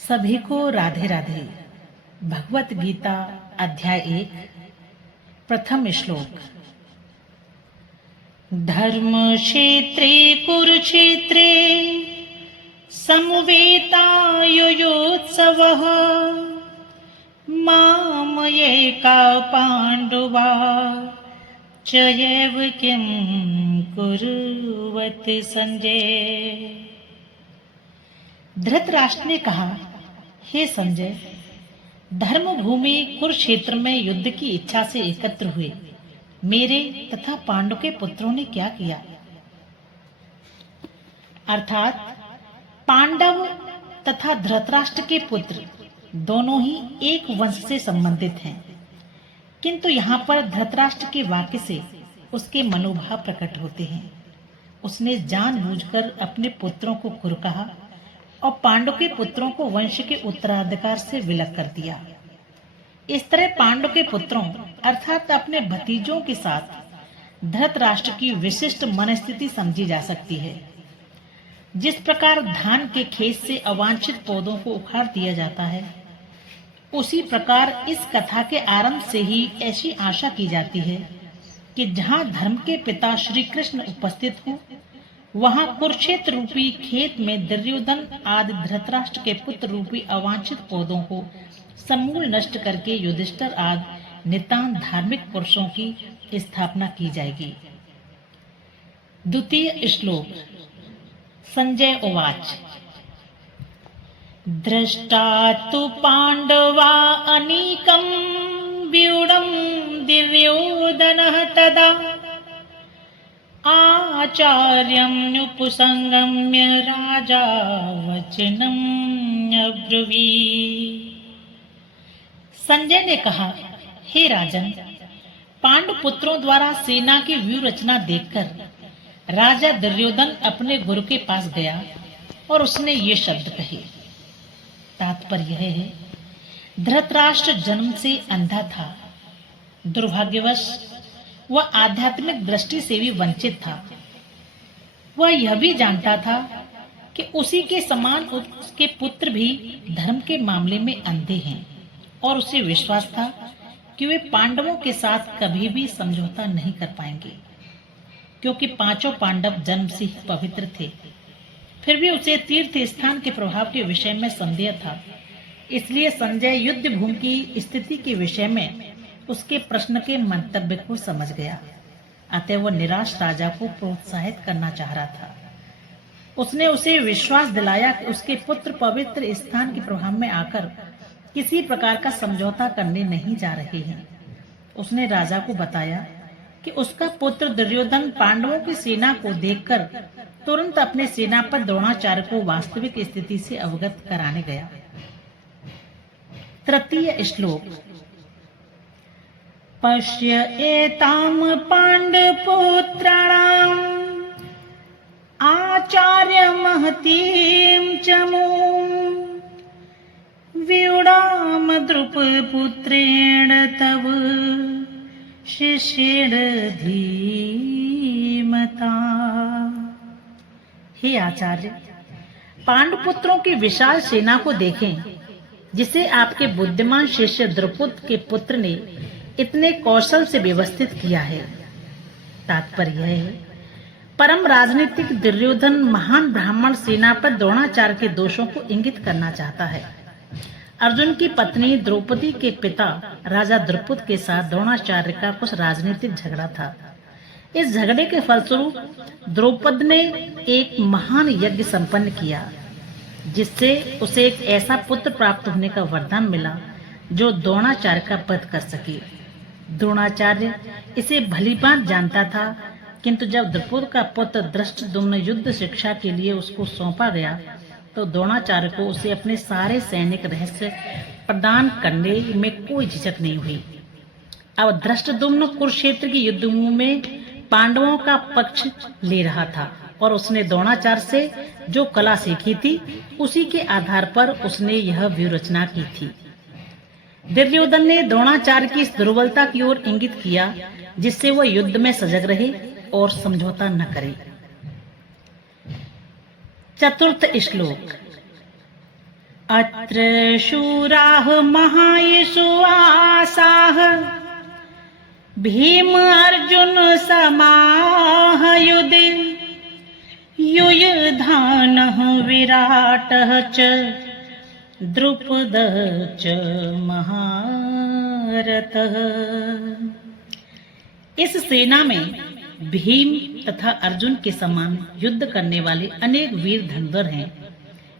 सभी को राधे राधे। भगवत गीता अध्याय 1 प्रथम श्लोक। धर्म क्षेत्रे कुरुक्षेत्रे समवेतायुयोत्सवः मामयैका पाण्डवा चैव किं कुर्वत संजय। धृतराष्ट्र ने कहा, हे संजय, धर्म भूमि कुरुक्षेत्र में युद्ध की इच्छा से एकत्र हुए मेरे तथा पांडु के पुत्रों ने क्या किया? अर्थात पांडव तथा धृतराष्ट्र के पुत्र दोनों ही एक वंश से संबंधित हैं, किंतु यहाँ पर धृतराष्ट्र के वाक्य से उसके मनोभाव प्रकट होते हैं। उसने जानबूझकर अपने पुत्रों को खुर कहा और पांडु के पुत्रों को वंश के उत्तराधिकार से विलग कर दिया। इस तरह पांडु के पुत्रों अर्थात अपने भतीजों के साथ धृतराष्ट्र की विशिष्ट मनस्थिति समझी जा सकती है। जिस प्रकार धान के खेत से अवांछित पौधों को उखाड़ दिया जाता है, उसी प्रकार इस कथा के आरंभ से ही ऐसी आशा की जाती है कि जहाँ धर्म के पिता श्री कृष्ण उपस्थित हों, वहां कुरुक्षेत्र रूपी खेत में दुर्योधन आदि धृतराष्ट्र के पुत्र रूपी अवांछित पौधों को समूल नष्ट करके युधिष्ठिर आदि नितांत धार्मिक पुरुषों की स्थापना की जाएगी। द्वितीय श्लोक। संजय उवाच। दृष्टा तु पांडवा अनीकं व्यूढं दुर्योधनः तदा आचार्यमुपसंगम्य राजा वचनम् अब्रवीत्। संजय ने कहा, हे राजन, पांडु पुत्रों द्वारा सेना की व्यूह रचना देखकर राजा दुर्योधन अपने गुरु के पास गया और उसने ये शब्द कहे। तात्पर्य है, धृतराष्ट्र जन्म से अंधा था। दुर्भाग्यवश वह आध्यात्मिक दृष्टि से भी वंचित था। वह यह भी जानता था कि उसी के समान उसके पुत्र भी धर्म के मामले में अंधे हैं और उसे विश्वास था कि वे पांडवों के साथ कभी भी समझौता नहीं कर पाएंगे, क्योंकि पांचों पांडव जन्म से ही पवित्र थे। फिर भी उसे तीर्थ स्थान के प्रभाव के विषय में संदेह था। इसलिए संजय युद्ध भूमि की स्थिति के विषय में उसके प्रश्न के मंतव्य को समझ गया। अतः वह निराश राजा को प्रोत्साहित करना चाह रहा था। उसने उसे विश्वास दिलाया कि उसके पुत्र पवित्र स्थान के प्रभाव में आकर किसी प्रकार का समझौता करने नहीं जा रहे हैं। उसने राजा को बताया कि उसका पुत्र दुर्योधन पांडवों की सेना को देखकर तुरंत अपने सेनापति द्रोणाचार्य को वास्तविक स्थिति से अवगत कराने गया। तृतीय श्लोक। पश्य एताम पांडुपुत्राणाम आचार्य महतीम चमूम व्यूढाम द्रुपदपुत्रेण तव शिष्येण धीमता। हे आचार्य, पांडुपुत्रों की विशाल सेना को देखें, जिसे आपके बुद्धिमान शिष्य द्रुपद के पुत्र ने इतने कौशल से व्यवस्थित किया है। तात्पर्य है, परम राजनीतिक दुर्योधन महान ब्राह्मण सेनापति द्रोणाचार्य के दोषों को इंगित करना चाहता है। अर्जुन की पत्नी द्रौपदी के पिता राजा द्रुपद के साथ द्रोणाचार्य का कुछ राजनीतिक झगड़ा था। इस झगड़े के फलस्वरूप द्रौपद ने एक महान यज्ञ संपन्न किया, जिससे उसे एक ऐसा पुत्र प्राप्त होने का वरदान मिला जो द्रोणाचार्य का वध कर सके। द्रोणाचार्य इसे भलीभांति जानता था, किंतु जब द्रुपद का पुत्र धृष्टद्युम्न युद्ध शिक्षा के लिए उसको सौंपा गया, तो द्रोणाचार्य को उसे अपने सारे सैनिक रहस्य प्रदान करने में कोई झिझक नहीं हुई। अब धृष्टद्युम्न कुरुक्षेत्र की युद्धभूमि में पांडवों का पक्ष ले रहा था और उसने द्रोणाचार्य से जो कला सीखी थी, उसी के आधार पर उसने यह व्यूह रचना की थी। दुर्योधन ने द्रोणाचार्य की इस दुर्बलता की ओर इंगित किया, जिससे वह युद्ध में सजग रहे और समझौता न करे। चतुर्थ श्लोक। अत्र शूराः महायशुआसाः भीम अर्जुन समाः युधि युयुधानः विराटः च द्रुपदः च महारथः। इस सेना में भीम तथा अर्जुन के समान युद्ध करने वाले अनेक वीर धनुर्धर हैं,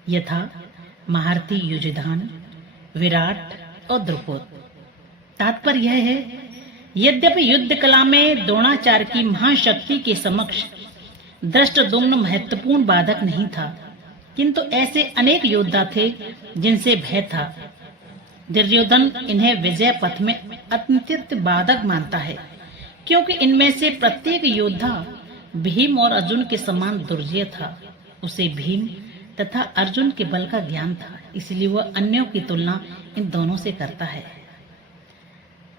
यथा महारथी युयुधान, विराट और द्रुपद। तात्पर्य यह है, यद्यपि युद्ध कला में द्रोणाचार्य की महाशक्ति के समक्ष धृष्टद्युम्न महत्वपूर्ण बाधक नहीं था, किंतु ऐसे अनेक योद्धा थे जिनसे भय था। दुर्योधन इन्हें विजय पथ में अत्यंत बाधक मानता है, क्योंकि इनमें से प्रत्येक योद्धा भीम और अर्जुन के समान दुर्जय था। उसे भीम तथा अर्जुन के बल का ज्ञान था, इसलिए वह अन्यों की तुलना इन दोनों से करता है।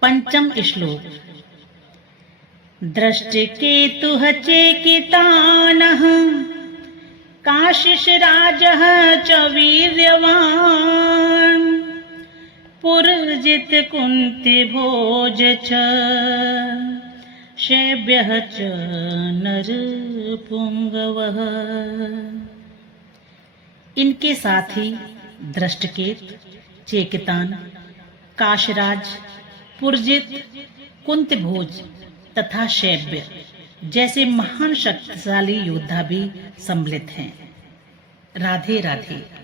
पंचम श्लोक। दृष्टकेतुः चेकितानः काशिशराजः च वीर्यवान् पुरजित कुन्तिभोज च शैब्यः च नरपुंगवः। इनके साथ ही दृष्टकेत, चेकितान, काशराज, पुरजित, कुंतभोज तथा शैब्य जैसे महान शक्तिशाली योद्धा भी सम्मिलित हैं। राधे राधे।